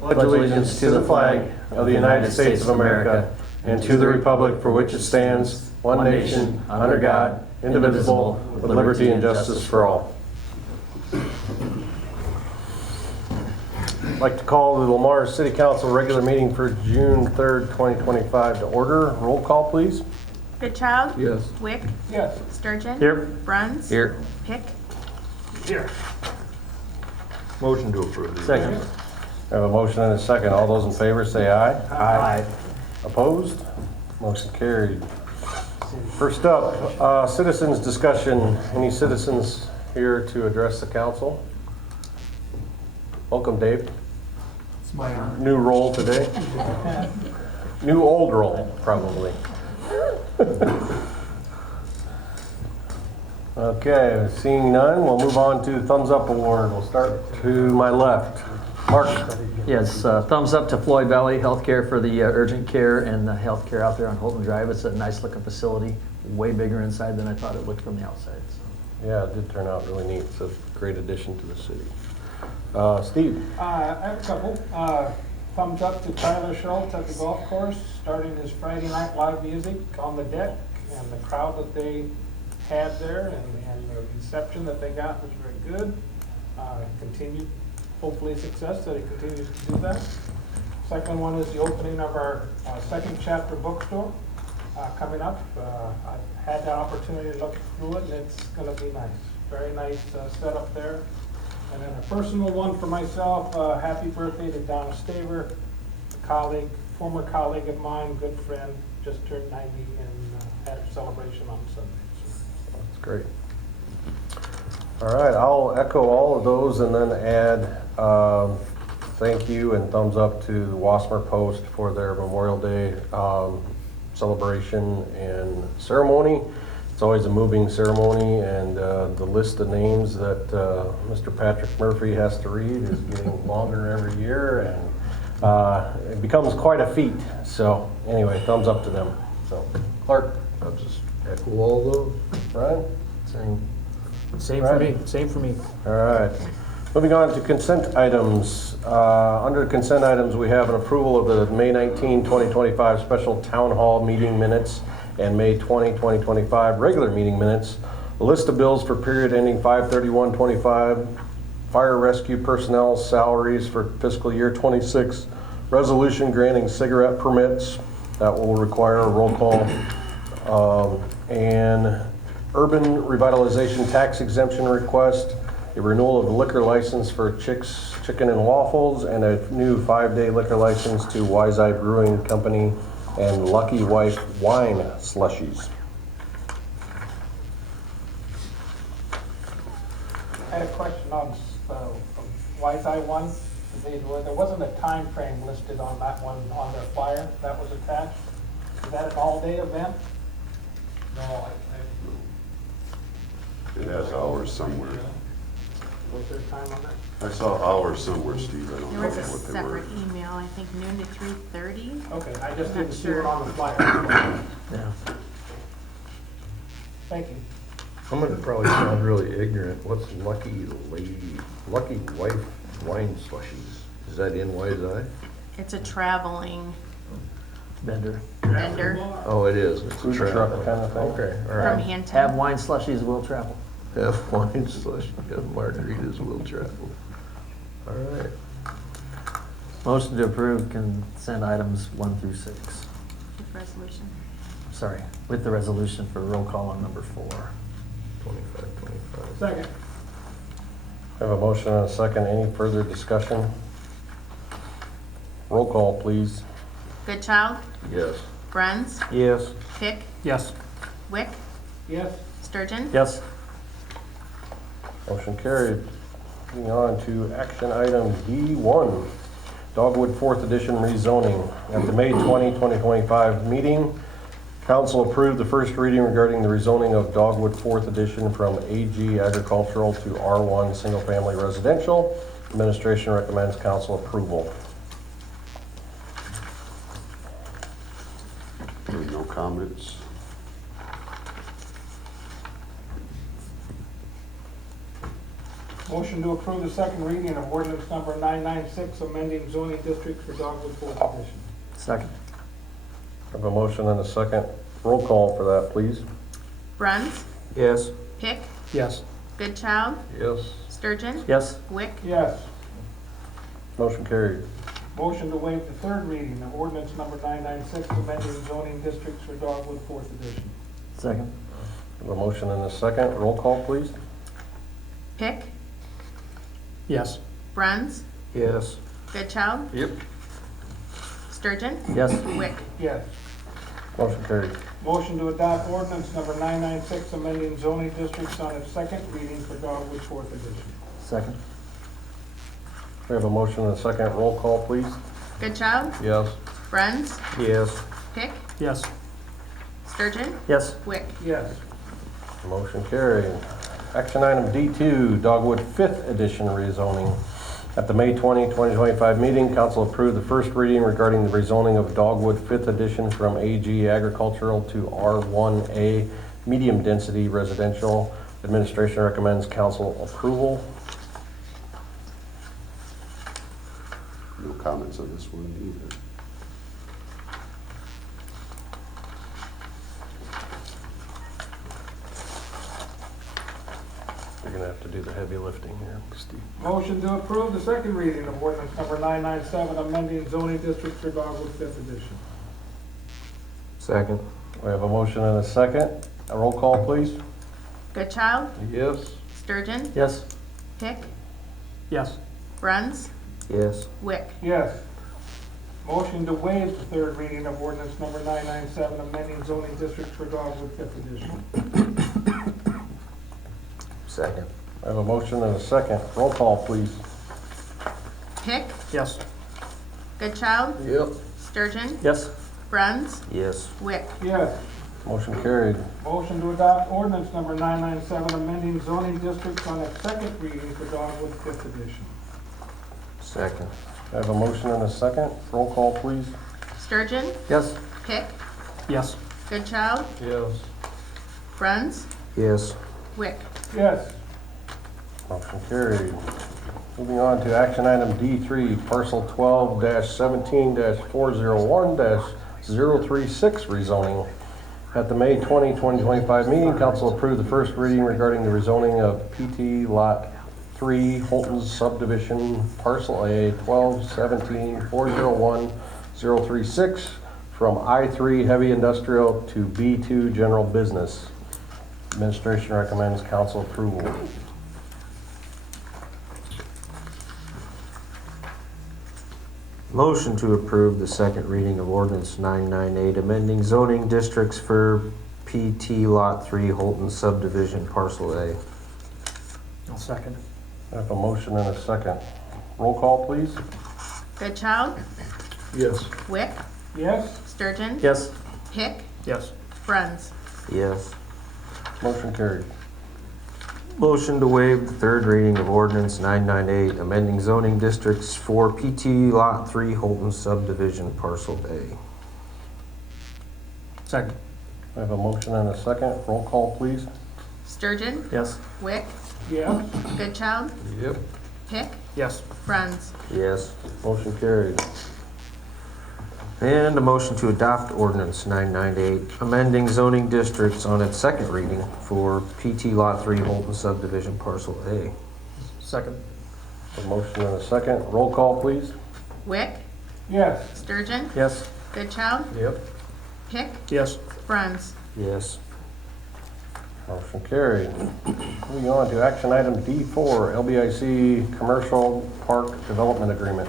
pledge allegiance to the flag of the United States of America and to the republic for which it stands, one nation, under God, indivisible, with liberty and justice for all. I'd like to call the Lamar City Council regular meeting for June 3rd, 2025 to order. Roll call, please. Goodchild? Yes. Wick? Yes. Sturgeon? Here. Bruns? Here. Pick? Here. Motion to approve. Second. I have a motion and a second. All those in favor say aye. Aye. Opposed? Motion carried. First up, citizens discussion. Any citizens here to address the council? Welcome, Dave. It's my honor. New role today. New old role, probably. Okay, seeing none, we'll move on to Thumbs Up Award. We'll start to my left. Mark. Yes, thumbs up to Floyd Valley Healthcare for the urgent care and the healthcare out there on Holton Drive. It's a nice looking facility, way bigger inside than I thought it looked from the outside. So. Yeah, it did turn out really neat. It's a great addition to the city. Steve. I have a couple. Thumbs up to Tyler Schultz at the golf course, starting his Friday night live music on the deck, and the crowd that they had there and the reception that they got was very good. Continued, hopefully success that he continues to do that. Second one is the opening of our second chapter bookstore coming up. I've had the opportunity to look through it, and it's going to be nice. Very nice setup there. And then a personal one for myself, happy birthday to Donna Staver, a colleague, former colleague of mine, good friend, just turned 90 and had a celebration on Sunday. So. That's great. All right, I'll echo all of those and then add thank you and thumbs up to the Wasmer Post for their Memorial Day celebration and ceremony. It's always a moving ceremony, and the list of names that Mr. Patrick Murphy has to read is getting longer every year, and it becomes quite a feat. So anyway, thumbs up to them. So Clark. I'll just echo all those. Brian? Same Right. for me. Same for me. All right. Moving on to consent items. Under consent items, we have an approval of the May 19, 2025 special town hall meeting minutes and May 20, 2025 regular meeting minutes. A list of bills for period ending 5/31/25, fire rescue personnel salaries for fiscal year 26, resolution granting cigarette permits. That will require a roll call. And urban revitalization tax exemption request, a renewal of the liquor license for Chick's Chicken and Waffles, and a new 5-day liquor license to Wise Eye Brewing Company and Lucky Wife wine slushies. I had a question on Wise Eye one. There wasn't a time frame listed on that one on their flyer that was attached. Is that an all-day event? No, It has hours somewhere. was there time on that? I saw hours somewhere, Steve. I don't There know was a what they were. separate email, I think noon to 3:30. Okay, I just Not didn't see sure. it on the flyer. Yeah. Thank you. I'm gonna probably sound really ignorant. What's Lucky Wife wine slushies? Is that in Wise Eye? It's a traveling Vendor. vendor Oh, it is. It's a Food truck travel. kind of thing. Okay, all from right. Hinton. Have wine slushies will travel. Have wine slush, have margaritas will travel. All right. Motion to approve consent items 1 through 6. Resolution. Sorry, with the resolution for roll call on number 4. 25. Second. I have a motion and a second. Any further discussion? Roll call, please. Goodchild? Yes. Bruns? Yes. Pick? Yes. Wick? Yes. Sturgeon? Yes. Motion carried. Moving on to action item D1, Dogwood 4th Edition rezoning. At the May 20, 2025 meeting, Council approved the first reading regarding the rezoning of Dogwood 4th Edition from AG Agricultural to R1 Single Family Residential. Administration recommends council approval. No comments. Motion to approve the second reading of ordinance number 996, amending zoning districts for Dogwood 4th Edition. Second. I have a motion and a second. Roll call for that, please. Bruns, Yes. Pick, Yes. Goodchild, Yes. Sturgeon, Yes. Wick, Yes. Motion carried. Motion to waive the third reading of ordinance number 996, amending zoning districts for Dogwood 4th Edition. Second. I have a motion and a second. Roll call, please. Pick, Yes. Bruns, Yes. Goodchild, Yep. Sturgeon, Yes. Wick, Yes. Motion carried. Motion to adopt ordinance number 996, amending zoning districts on its second reading for Dogwood 4th Edition. Second. We have a motion and a second. Roll call, please. Goodchild, Yes. Bruns, Yes. Pick, Yes. Sturgeon, Yes. Wick, Yes. Motion carried. Action item D2, Dogwood 5th Edition rezoning. At the May 20, 2025 meeting, council approved the first reading regarding the rezoning of Dogwood 5th Edition from AG agricultural to R1A medium density residential. Administration recommends council approval. No comments on this one either. You're gonna have to do the heavy lifting here, Steve. Motion to approve the second reading of ordinance number 997, amending zoning districts for Dogwood 5th Edition. Second. We have a motion and a second. A roll call, please. Goodchild, Yes. Sturgeon, Yes. Pick, Yes. Bruns, Yes. Wick, Yes. Motion to waive the third reading of ordinance number 997, amending zoning districts for Dogwood 5th Edition. Second. I have a motion and a second. Roll call, please. Pick, Yes. Goodchild, Yep. Sturgeon, Yes. Bruns, Yes. Wick, Yes. Motion carried. Motion to adopt ordinance number 997, amending zoning districts on its second reading for Dogwood 5th Edition. Second. I have a motion and a second. Roll call, please. Sturgeon, Yes. Pick, Yes. Goodchild, Yes. Bruns, Yes. Wick, Yes. Motion carried. Moving on to action item D3, parcel 12-17-401-036 rezoning. At the May 20, 2025 meeting, council approved the first reading regarding the rezoning of PT Lot 3, Holton's subdivision, parcel A, 12-17-401-036, from I3 heavy industrial to B2 general business. Administration recommends council approval. Motion to approve the second reading of ordinance 998, amending zoning districts for PT Lot 3 Holton subdivision parcel A. I'll second. I have a motion and a second. Roll call, please. Goodchild, Yes. Wick, Yes. Sturgeon, Yes. Pick, Yes. Bruns, Yes. Motion carried. Motion to waive the third reading of ordinance 998, amending zoning districts for PT Lot 3 Holton subdivision parcel A. Second. I have a motion and a second. Roll call, please. Sturgeon, Yes. Wick, Yes. Goodchild, Yep. Pick, Yes. Bruns, Yes. Motion carried. And a motion to adopt ordinance 998, amending zoning districts on its second reading for PT Lot 3 Holton subdivision parcel A. Second. A motion and a second. Roll call, please. Wick, Yes. Sturgeon, Yes. Goodchild, Yep. Pick, Yes. Bruns, Yes. Motion carried. Moving on to action item D4, LBIC Commercial Park Development Agreement.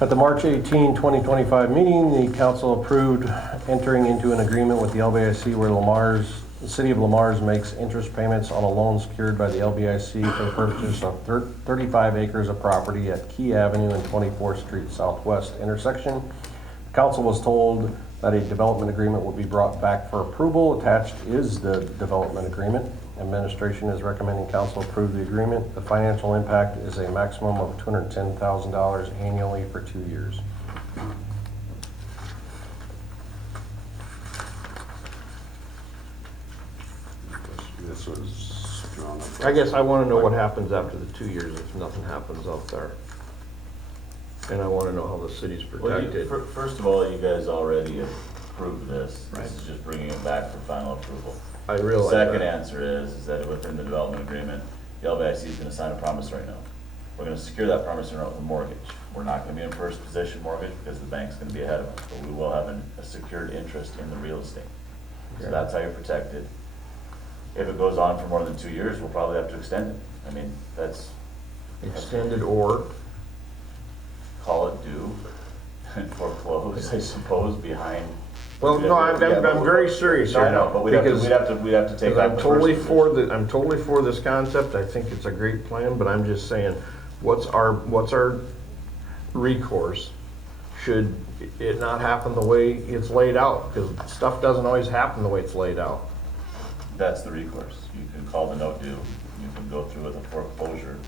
At the March 18, 2025 meeting, the council approved entering into an agreement with the LBIC where the city of Lamar's makes interest payments on a loan secured by the LBIC for the purchase of 35 acres of property at Key Avenue and 24th Street Southwest intersection. The council was told that a development agreement will be brought back for approval. Attached is the development agreement. Administration is recommending council approve the agreement. The financial impact is a maximum of $210,000 annually for 2 years. This was drawn up I guess I wanna know what happens after the 2 years if nothing happens out there. And I wanna know how the city's Well, protected. first of all, you guys already approved this. Right. This is just bringing it back for final approval. I realize Second that. answer is that within the development agreement, the LBIC is gonna sign a promissory note. We're gonna secure that promissory note with a mortgage. We're not gonna be in first position mortgage because the bank's gonna be ahead of us, but we will have a secured interest in the real estate. So that's how you're protected. If it goes on for more than 2 years, we'll probably have to extend it. I mean, that's, Extended or, call it due and foreclose, I suppose, behind. well, no, I'm very serious No, here I know, now. but we'd have because- to take Because out I'm the totally first for position. I'm totally for this concept, I think it's a great plan, but I'm just saying, what's our recourse? Should it not happen the way it's laid out? Because stuff doesn't always happen the way it's laid out. That's the recourse. You can call the note due, you can go through with a foreclosure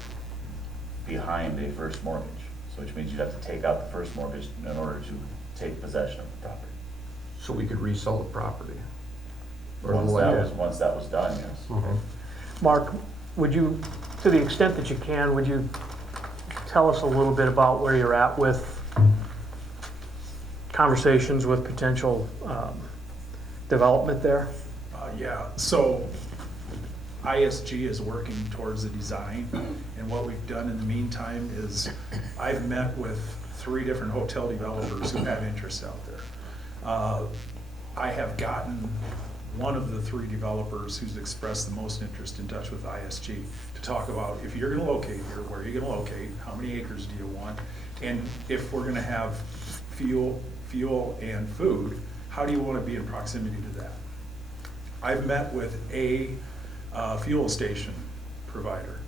behind a first mortgage. So which means you'd have to take out the first mortgage in order to take possession of the property. So we could resell the property. Or Once the that land. once that was done, yes. Mark, would you, to the extent that you can, would you tell us a little bit about where you're at with conversations with potential development there? Yeah, so ISG is working towards the design, and what we've done in the meantime is I've met with 3 different hotel developers who have interest out there. I have gotten one of the 3 developers who's expressed the most interest in touch with ISG to talk about, if you're gonna locate here, where are you gonna locate, how many acres do you want, and if we're gonna have fuel and food, how do you wanna be in proximity to that? I've met with a fuel station provider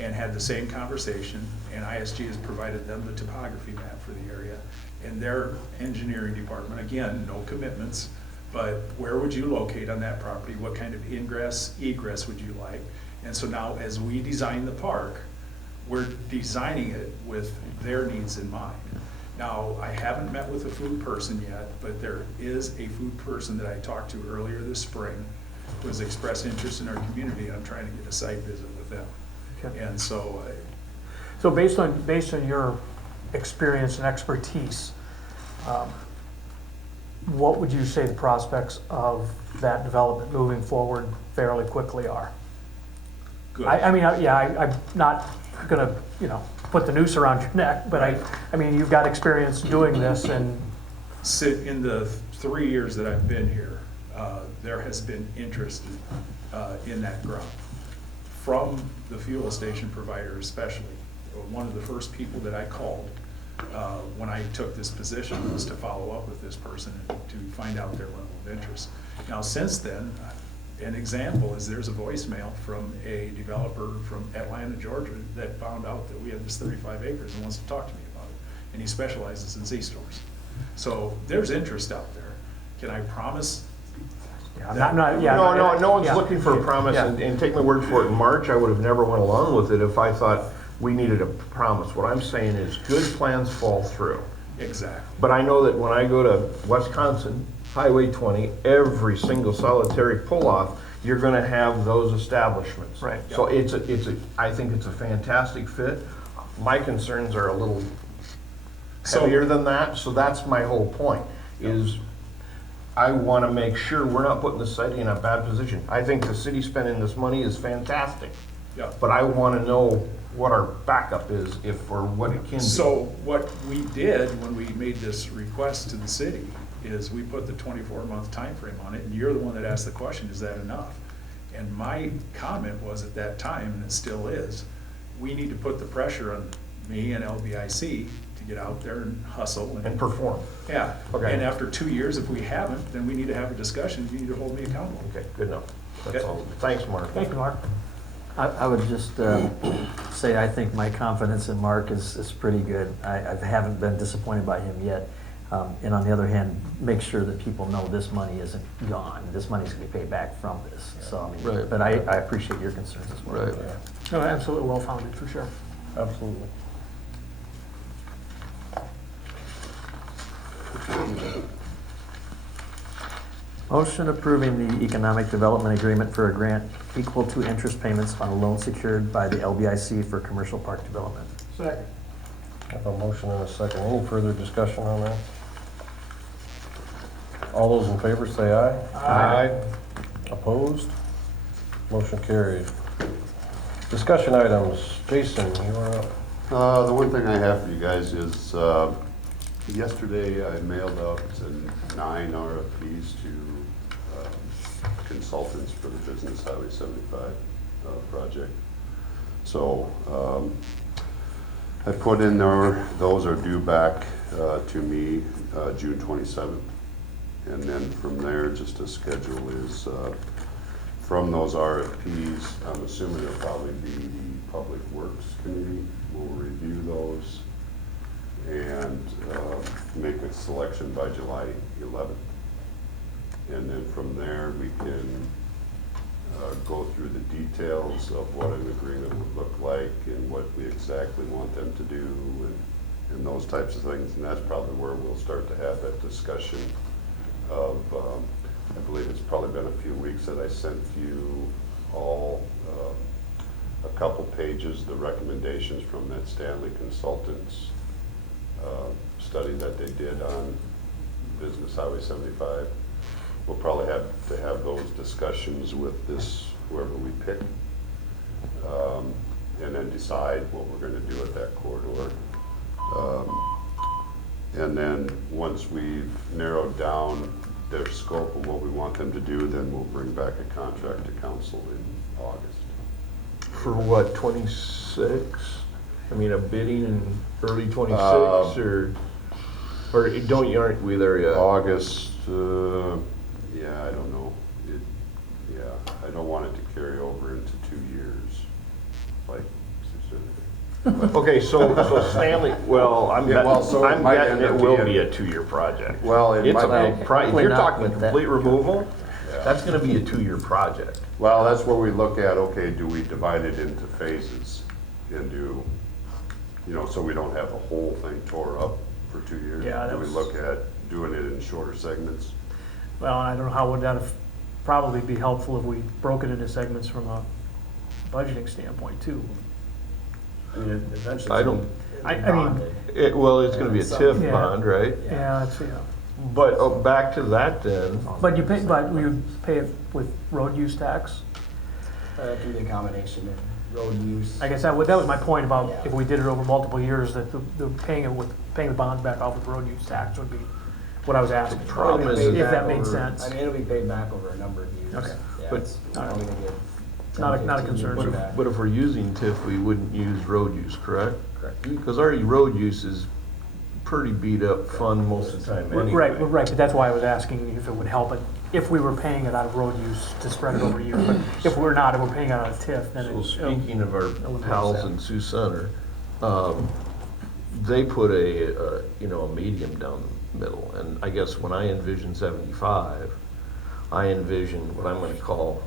and had the same conversation, and ISG has provided them the topography map for the area. And their engineering department, again, no commitments, but where would you locate on that property? What kind of ingress, egress would you like? And so now, as we design the park, we're designing it with their needs in mind. Now, I haven't met with a food person yet, but there is a food person that I talked to earlier this spring who has expressed interest in our community. I'm trying to get a site visit with them. Okay. And so, So based on your experience and expertise, what would you say the prospects of that development moving forward fairly quickly are? good. I'm not gonna, put the noose around your neck, but I mean, you've got experience doing this and, In the 3 years that I've been here, there has been interest in that ground from the fuel station provider especially. One of the first people that I called when I took this position was to follow up with this person and to find out their level of interest. Now, since then, an example is there's a voicemail from a developer from Atlanta, Georgia, that found out that we have this 35 acres and wants to talk to me about it. And he specializes in Z-stores. So there's interest out there. Can I promise? No one's yeah. looking for a promise, Yeah. and take my word for it, in March, I would have never went along with it if I thought we needed a promise. What I'm saying is, good plans fall through. Exactly. But I know that when I go to Wisconsin, Highway 20, every single solitary pull-off, you're gonna have those establishments. Right. So I think it's a fantastic fit. My concerns are a little heavier than that, so that's my whole point, is I wanna make sure we're not putting the city in a bad position. I think the city spending this money is fantastic. Yeah. But I wanna know what our backup is, or what it can be. So what we did when we made this request to the city is we put the 24-month time frame on it, and you're the one that asked the question, is that enough? And my comment was at that time, and it still is, we need to put the pressure on me and LBIC to get out there and hustle. And perform. Yeah, Okay. and after 2 years, if we haven't, then we need to have a discussion, you need to hold me accountable. Okay, good enough. That's Okay. all. Thanks, Mark. Thank you, Mark. I would just say I think my confidence in Mark is pretty good. I haven't been disappointed by him yet. And on the other hand, make sure that people know this money isn't gone. This money's gonna be paid back from this. So, I mean, Right. but I appreciate your concerns as well. Right. No, absolutely well-founded, for sure. Absolutely. Motion approving the economic development agreement for a grant equal to interest payments on a loan secured by the LBIC for commercial park development. Second. I have a motion and a second. Any further discussion on that? All those in favor say aye. Aye. Opposed? Motion carried. Discussion items. Jason, you are up. The one thing I have for you guys is, yesterday I mailed out 9 RFPs to consultants for the Business Highway 75 project. So I put in there, those are due back to me June 27th. And then from there, just a schedule is from those RFPs, I'm assuming it'll probably be the Public Works Committee will review those and make a selection by July 11th. And then from there, we can go through the details of what an agreement would look like and what we exactly want them to do and those types of things. And that's probably where we'll start to have that discussion of, I believe it's probably been a few weeks that I sent you all a couple pages, the recommendations from that Stanley Consultants study that they did on Business Highway 75. We'll probably have to have those discussions with this, whoever we pick, and then decide what we're going to do at that corridor. And then once we've narrowed down their scope of what we want them to do, then we'll bring back a contract to council in August. For what, 26? I mean, a bidding in early 26 or don't you, aren't we there yet? August, yeah, I don't know. Yeah, I don't want it to carry over into 2 years, like specifically. Okay, so Stanley, well, I'm Yeah, well, so it I'm might betting end it up will being- be a 2-year project. Well, it It's a might big be. project. If Probably you're not talking with that. complete removal, Yeah. that's gonna be a 2-year project. Well, that's where we look at, okay, do we divide it into phases and do, so we don't have the whole thing tore up for 2 years? Yeah, that Do we was- look at doing it in shorter segments? Well, I don't know, how would that have probably be helpful if we broke it into segments from a budgeting standpoint too? I mean, eventually. I don't- I mean, Well, it's gonna be a TIF Yeah. bond, right? yeah, it's, But back to that then, but we would pay it with road use tax? Through the combination of road use. I guess that was my point about Yeah. if we did it over multiple years, that the paying the bonds back off with road use tax would be what I was asking. The problem It'll be is- paid If back that made over- sense. I mean, it'll be paid back over a number of years. Okay. Yeah, But- it's probably gonna get. Not a 10, 15 concern. years but back. if, but if we're using TIF, we wouldn't use road use, correct? Correct. Because our road use is pretty beat up fund most of the time anyway. Right, but that's why I was asking if it would help it, if we were paying it out of road use to spread it over years. But if we're not, if we're paying it out of TIF, then So it. speaking of our eliminates pals that. in Sioux Center, they put a medium down the middle. And I guess when I envision 75, I envision what I'm gonna call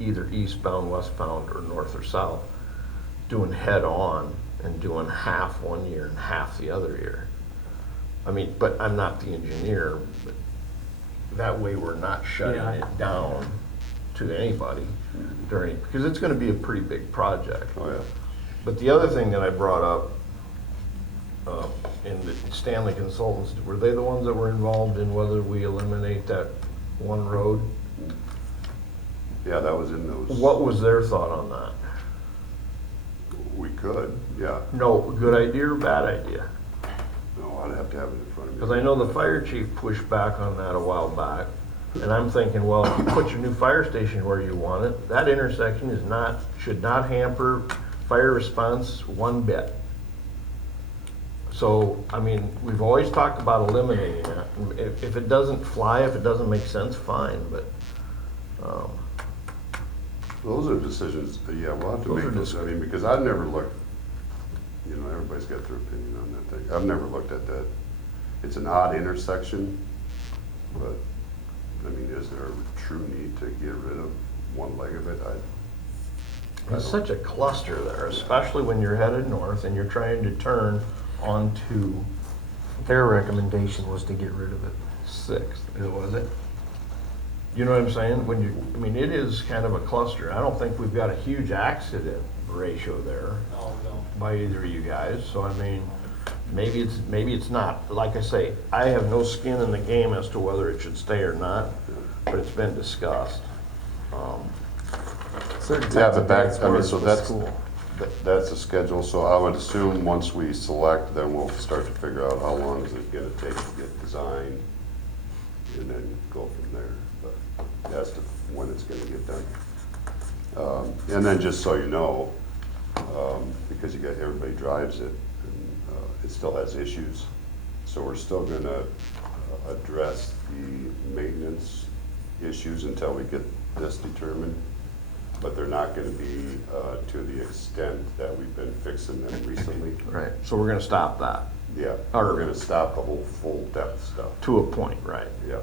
either eastbound, westbound, or north or south, doing head-on and doing half one year and half the other year. I mean, but I'm not the engineer, but that way we're not shutting Yeah. it down to anybody because it's gonna be a pretty big project. Oh, yeah. But the other thing that I brought up, in the Stanley Consultants, were they the ones that were involved in whether we eliminate that one road? Yeah, that was in those. What was their thought on that? We could, yeah. No, good idea or bad idea? No, I'd have to have it in front of me. Because I know the fire chief pushed back on that a while back. And I'm thinking, well, if you put your new fire station where you want it, that intersection should not hamper fire response one bit. So, I mean, we've always talked about eliminating that. If it doesn't fly, if it doesn't make sense, fine, but, Those are decisions, yeah, we'll have to Those make are those, I mean, because I've never looked, everybody's got their opinion on that thing. I've never looked at that. It's an odd intersection, but, I mean, is there a true need to get rid of one leg of it? it's such a cluster there, especially when you're headed north and you're trying to turn onto Their recommendation was to get rid of it. 6th, was it? You know what I'm saying? When you, I mean, it is kind of a cluster. I don't think we've got a huge accident ratio there No, no. by either of you guys, so I mean, maybe it's not. Like I say, I have no skin in the game as to whether it should stay or not, but it's been discussed. Certain Yeah, times but of day that, it's I mean, worse so with that's, school. that's the schedule, so I would assume once we select, then we'll start to figure out how long is it gonna take to get designed, and then go from there, but as to when it's gonna get done. And then just so you know, because you got, everybody drives it, and it still has issues, so we're still gonna address the maintenance issues until we get this determined, but they're not gonna be to the extent that we've been fixing them recently. Right, so we're gonna stop that Yeah, Or- we're gonna stop the whole full depth stuff. to a point, right? Yeah,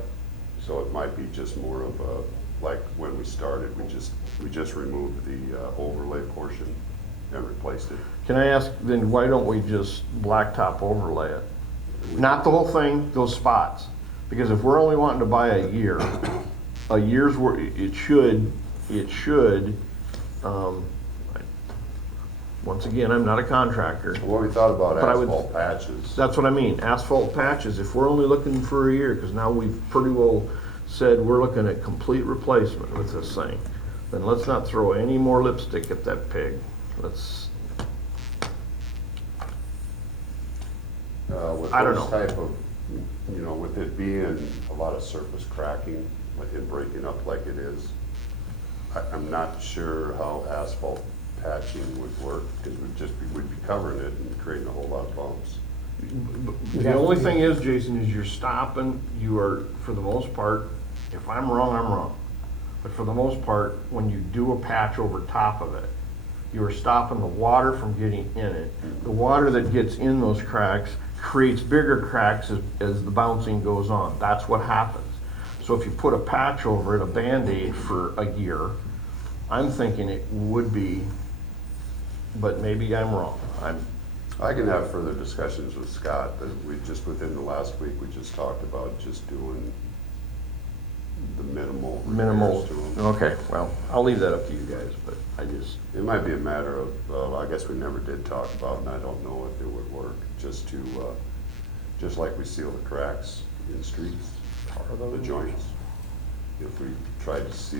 so it might be just more of a, like when we started, we just removed the overlay portion and replaced it. Can I ask, then why don't we just blacktop overlay it? Not the whole thing, those spots. Because if we're only wanting to buy a year's worth, it should, once again, I'm not a contractor. What we thought about But I would- asphalt patches, That's what I mean, asphalt patches, if we're only looking for a year, because now we've pretty well said we're looking at complete replacement with this thing, then let's not throw any more lipstick at that pig. Let's, with I don't those know. type of, you know, with it being a lot of surface cracking, like it breaking up like it is, I'm not sure how asphalt patching would work, because we'd be covering it and creating a whole lot of bumps. the only thing is, Jason, is you're stopping, you are, for the most part, if I'm wrong, I'm wrong. But for the most part, when you do a patch over top of it, you are stopping the water from getting in it. The water that gets in those cracks creates bigger cracks as the bouncing goes on. That's what happens. So if you put a patch over it, a Band-Aid for a year, I'm thinking it would be, but maybe I'm wrong. I can have further discussions with Scott, but we just, within the last week, we just talked about just doing the minimal Minimal, repairs to them. okay, well, I'll leave that up to you guys, but I just, It might be a matter of, I guess we never did talk about, and I don't know if it would work, just to, just like we seal the cracks in streets, the joints. If we tried to seal